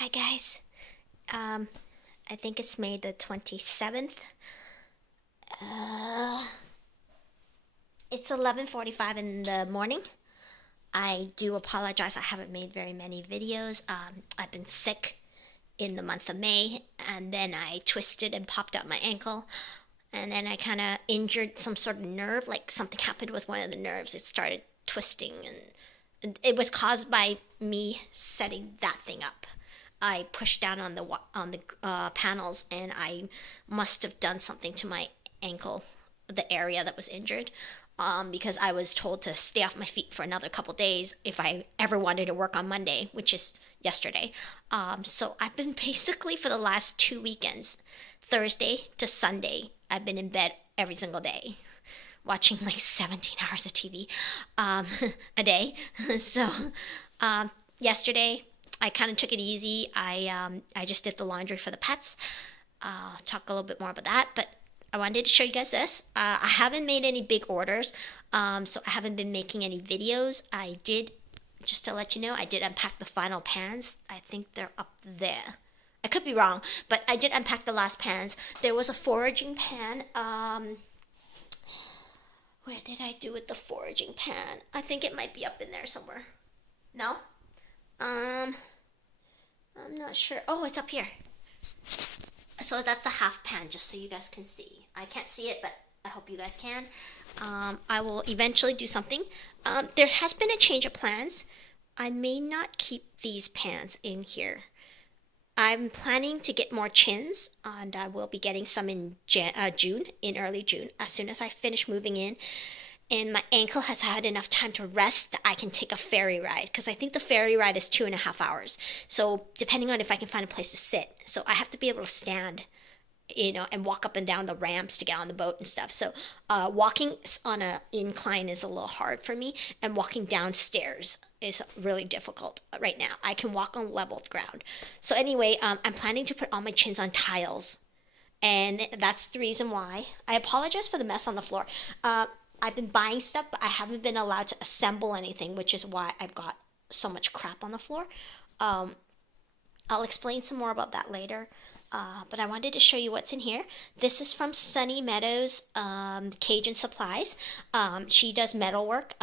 Hi guys. I think it's May the 27th. Uh, it's 11:45 in the morning. I do apologize. I haven't made very many videos. I've been sick in the month of May, and then I twisted and popped out my ankle, and then I kind of injured some sort of nerve, like something happened with one of the nerves. It started twisting, and it was caused by me setting that thing up. I pushed down on the panels, and I must have done something to my ankle, the area that was injured, because I was told to stay off my feet for another couple days if I ever wanted to work on Monday, which is yesterday. So I've been basically for the last 2 weekends, Thursday to Sunday, I've been in bed every single day, watching like 17 hours of TV a day. So yesterday I kind of took it easy. I just did the laundry for the pets. Talk a little bit more about that, but I wanted to show you guys this. I haven't made any big orders, so I haven't been making any videos. I did, just to let you know, I did unpack the final pans. I think they're up there. I could be wrong, but I did unpack the last pans. There was a foraging pan. Where did I do with the foraging pan? I think it might be up in there somewhere. No? I'm not sure. Oh, it's up here. So that's the half pan, just so you guys can see. I can't see it, but I hope you guys can. I will eventually do something. There has been a change of plans. I may not keep these pans in here. I'm planning to get more chins, and I will be getting some in June, in early June, as soon as I finish moving in. And my ankle has had enough time to rest that I can take a ferry ride, because I think the ferry ride is 2.5 hours. So depending on if I can find a place to sit. So I have to be able to stand, and walk up and down the ramps to get on the boat and stuff. So walking on an incline is a little hard for me, and walking downstairs is really difficult right now. I can walk on level ground. So anyway, I'm planning to put all my chins on tiles. And that's the reason why. I apologize for the mess on the floor. I've been buying stuff, but I haven't been allowed to assemble anything, which is why I've got so much crap on the floor. I'll explain some more about that later. But I wanted to show you what's in here. This is from SUNNY-MEADOWS, Cajun Supplies. She does metalwork.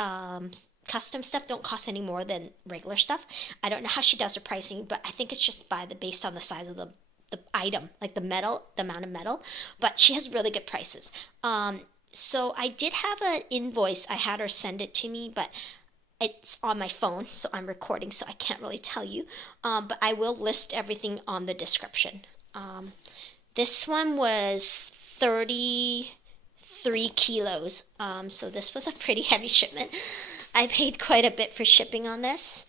Custom stuff don't cost any more than regular stuff. I don't know how she does her pricing, but I think it's just based on the size of the item, like the amount of metal. But she has really good prices. So I did have an invoice. I had her send it to me, but it's on my phone, so I'm recording, so I can't really tell you. But I will list everything on the description. This one was 33 kilos. So this was a pretty heavy shipment. I paid quite a bit for shipping on this.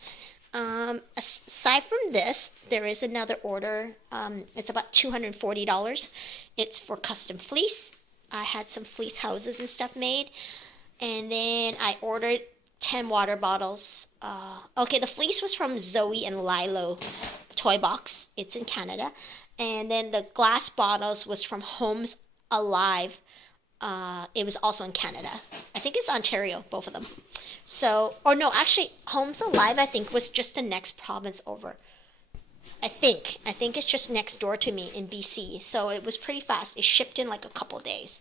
Aside from this, there is another order. It's about $240. It's for custom fleece. I had some fleece houses and stuff made. And then I ordered 10 water bottles. Okay, the fleece was from Zoe and Lilo Toy Box. It's in Canada. And then the glass bottles was from Homes Alive. It was also in Canada. I think it's Ontario, both of them. So, or no, actually, Homes Alive, I think, was just the next province over. I think it's just next door to me in BC. So it was pretty fast. It shipped in like a couple days.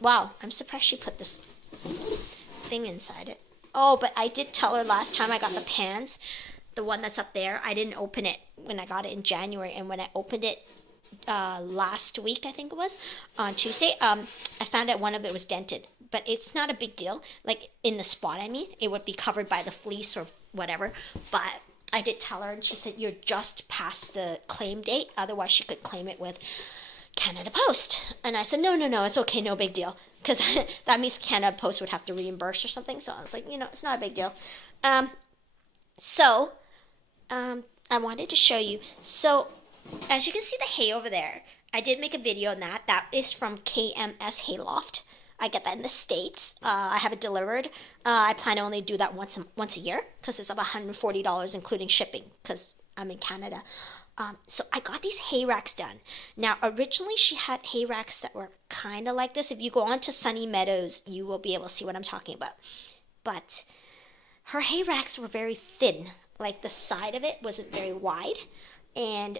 Wow, I'm surprised she put this thing inside it. Oh, but I did tell her last time I got the pans, the one that's up there, I didn't open it when I got it in January. And when I opened it last week, I think it was, on Tuesday, I found out one of it was dented. But it's not a big deal. Like, in the spot, I mean. It would be covered by the fleece or whatever. But I did tell her, and she said, you're just past the claim date. Otherwise, she could claim it with Canada Post. And I said, no, it's okay, no big deal. Because that means Canada Post would have to reimburse or something. So I was like, it's not a big deal. I wanted to show you. So, as you can see the hay over there, I did make a video on that. That is from KMS Hayloft. I get that in the States. I have it delivered. I plan to only do that once a year because it's about $140 including shipping because I'm in Canada. So I got these hay racks done. Now, originally she had hay racks that were kind of like this. If you go on to SUNNY-MEADOWS, you will be able to see what I'm talking about. But her hay racks were very thin. like the side of it wasn't very wide, and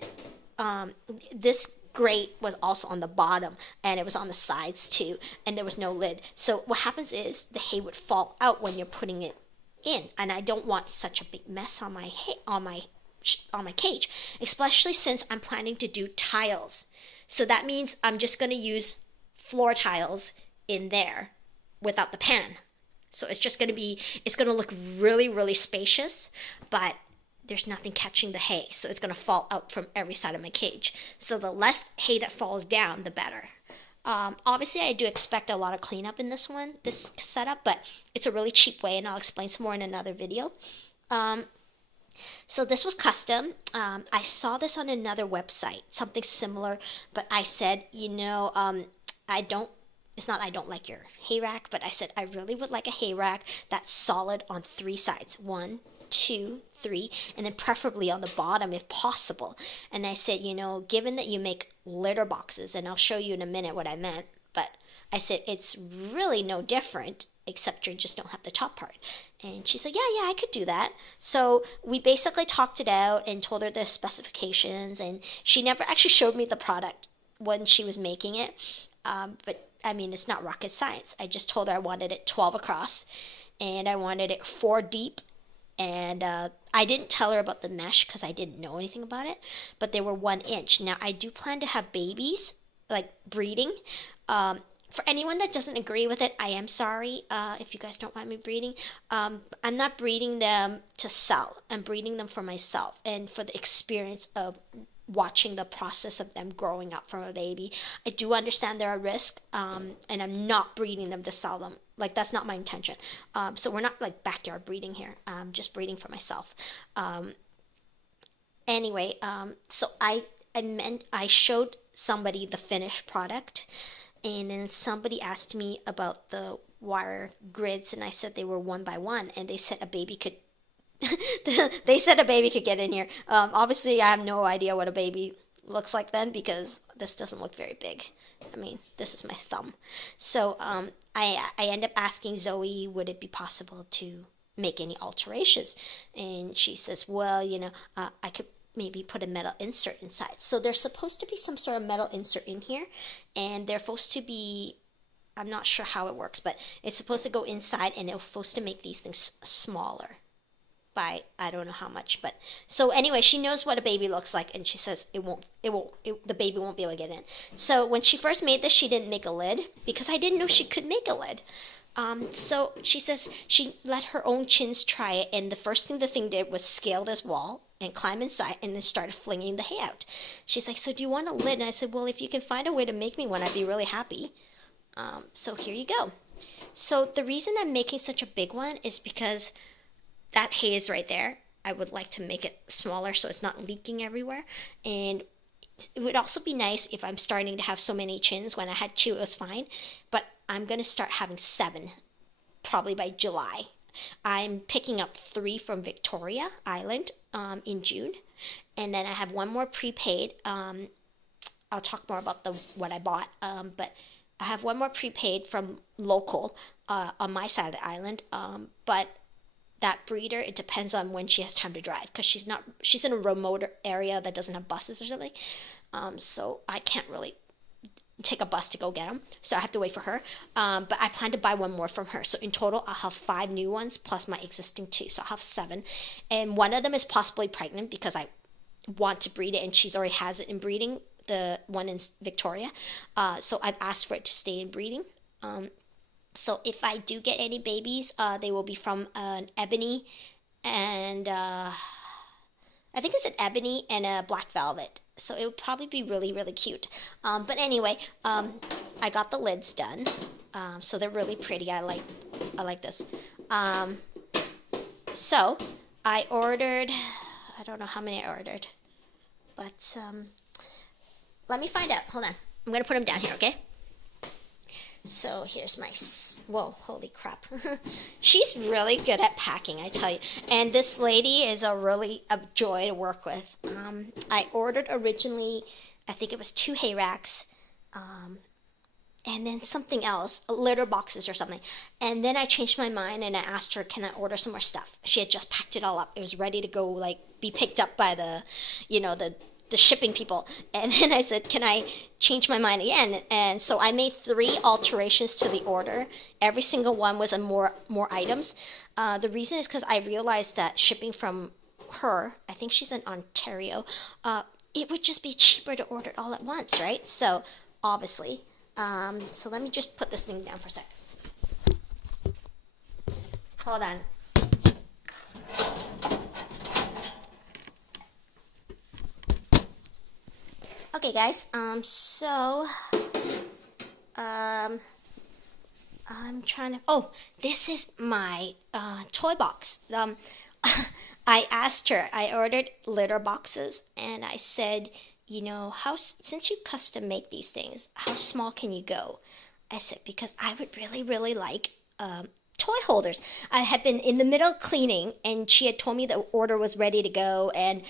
this grate was also on the bottom, and it was on the sides too, and there was no lid. So what happens is the hay would fall out when you're putting it in, and I don't want such a big mess on my cage, especially since I'm planning to do tiles. So that means I'm just going to use floor tiles in there without the pan. So it's just going to be, it's going to look really, really spacious, but there's nothing catching the hay. So it's going to fall out from every side of my cage. So the less hay that falls down, the better. Obviously, I do expect a lot of cleanup in this setup, but it's a really cheap way, and I'll explain some more in another video. So this was custom. I saw this on another website, something similar, but I said, it's not I don't like your hay rack, but I said I really would like a hay rack that's solid on 3 sides. 1, 2, 3, and then preferably on the bottom if possible. And I said, given that you make litter boxes, and I'll show you in a minute what I meant, but I said it's really no different except you just don't have the top part. And she said, yeah, I could do that. So we basically talked it out and told her the specifications, and she never actually showed me the product when she was making it. But I mean, it's not rocket science. I just told her I wanted it 12 across, and I wanted it 4 deep. And I didn't tell her about the mesh because I didn't know anything about it, but they were 1 inch. Now, I do plan to have babies, like breeding. For anyone that doesn't agree with it, I am sorry if you guys don't want me breeding. I'm not breeding them to sell. I'm breeding them for myself and for the experience of watching the process of them growing up from a baby. I do understand they're a risk, and I'm not breeding them to sell them. Like, that's not my intention. So we're not like backyard breeding here. I'm just breeding for myself. Anyway, so I showed somebody the finished product, and then somebody asked me about the wire grids, and I said they were 1 by 1, and they said a baby could get in here. Obviously, I have no idea what a baby looks like then, because this doesn't look very big. I mean, this is my thumb. So I end up asking Zoe, would it be possible to make any alterations? And she says, well, I could maybe put a metal insert inside. So there's supposed to be some sort of metal insert in here, and they're supposed to be, I'm not sure how it works, but it's supposed to go inside, and it's supposed to make these things smaller by I don't know how much. But so anyway, she knows what a baby looks like, and she says the baby won't be able to get in. So when she first made this, she didn't make a lid because I didn't know she could make a lid. So she says she let her own chins try it, and the first thing the thing did was scale this wall and climb inside, and then started flinging the hay out. She's like, so do you want a lid? And I said, well, if you can find a way to make me one, I'd be really happy. So here you go. So the reason I'm making such a big one is because that hay is right there. I would like to make it smaller so it's not leaking everywhere. And it would also be nice if I'm starting to have so many chins. When I had 2, it was fine. But I'm going to start having 7, probably by July. I'm picking up 3 from Victoria Island in June. And then I have 1 more prepaid. I'll talk more about what I bought. But I have 1 more prepaid from local on my side of the island. But that breeder, it depends on when she has time to drive, because she's in a remote area that doesn't have buses or something. So I can't really take a bus to go get them. So I have to wait for her. But I plan to buy 1 more from her. So in total, I'll have 5 new ones plus my existing 2. So I'll have 7. And one of them is possibly pregnant because I want to breed it, and she's already has it in breeding, the one in Victoria. So I've asked for it to stay in breeding. So if I do get any babies, they will be from an ebony and I think it's an ebony and a black velvet. So it would probably be really, really cute. But anyway, I got the lids done. So they're really pretty. I like this. So I ordered, I don't know how many I ordered, but let me find out. Hold on. I'm going to put them down here, okay? So here's my, whoa, holy crap. She's really good at packing, I tell you. And this lady is a joy to work with. I ordered originally, I think it was 2 hay racks. and then something else, litter boxes or something. And then I changed my mind and I asked her, can I order some more stuff? She had just packed it all up. It was ready to go, like, be picked up by the, the shipping people. And then I said, can I change my mind again? And so I made 3 alterations to the order. Every single one was on more items. The reason is because I realized that shipping from her, I think she's in Ontario, it would just be cheaper to order it all at once, right? So obviously, so let me just put this thing down for a sec. Hold on. Okay, guys. I'm trying to. Oh, this is my toy box. I asked her. I ordered litter boxes, and I said, since you custom make these things, how small can you go? I said, because I would really, really like toy holders. I had been in the middle of cleaning, and she had told me the order was ready to go, and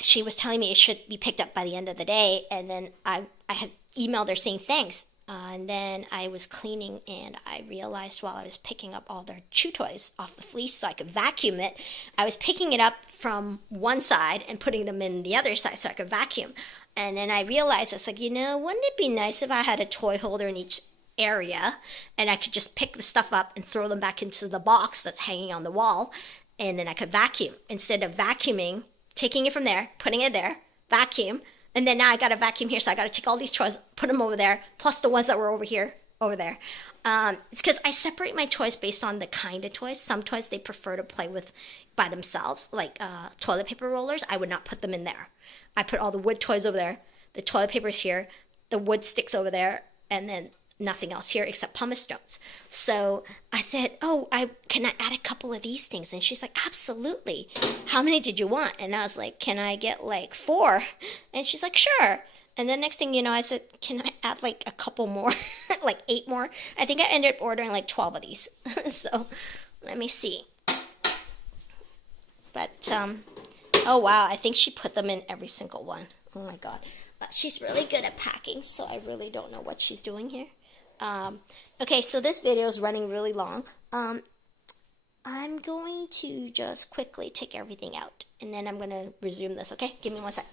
she was telling me it should be picked up by the end of the day. And then I had emailed her saying thanks. And then I was cleaning, and I realized while I was picking up all their chew toys off the fleece so I could vacuum it, I was picking it up from one side and putting them in the other side so I could vacuum. And then I realized, I was like, wouldn't it be nice if I had a toy holder in each area and I could just pick the stuff up and throw them back into the box that's hanging on the wall, and then I could vacuum instead of vacuuming, taking it from there, putting it there, vacuum. And then now I got to vacuum here, so I got to take all these toys, put them over there, plus the ones that were over here, over there. It's because I separate my toys based on the kind of toys. Some toys they prefer to play with by themselves, like toilet paper rollers. I would not put them in there. I put all the wood toys over there, the toilet paper's here, the wood sticks over there, and then nothing else here except pumice stones. So I said, can I add a couple of these things? And she's like, absolutely. How many did you want? And I was like, can I get like 4? And she's like, sure. And then next thing you know, I said, can I add like a couple more, like 8 more? I think I ended up ordering like 12 of these. So let me see. But, oh wow, I think she put them in every single one. Oh my God. She's really good at packing, so I really don't know what she's doing here. Okay, so this video is running really long. I'm going to just quickly take everything out, and then I'm going to resume this, okay? Give me 1 sec.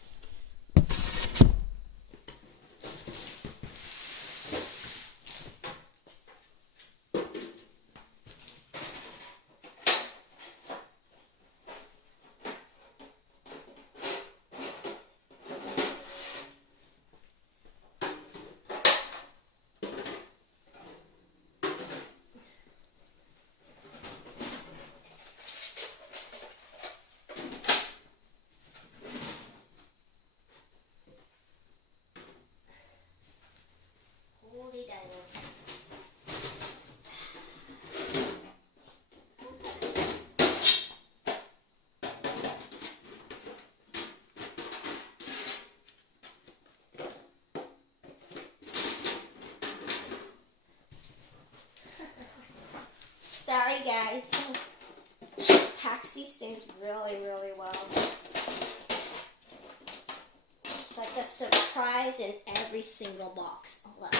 Sorry guys, she packs these things really, really well. It's like a surprise in every single box. Hold on.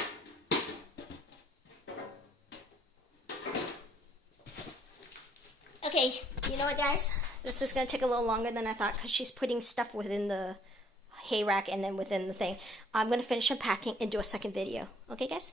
Okay, you know what guys? This is going to take a little longer than I thought because she's putting stuff within the hay rack and then within the thing. I'm going to finish unpacking and do a second video. Okay guys?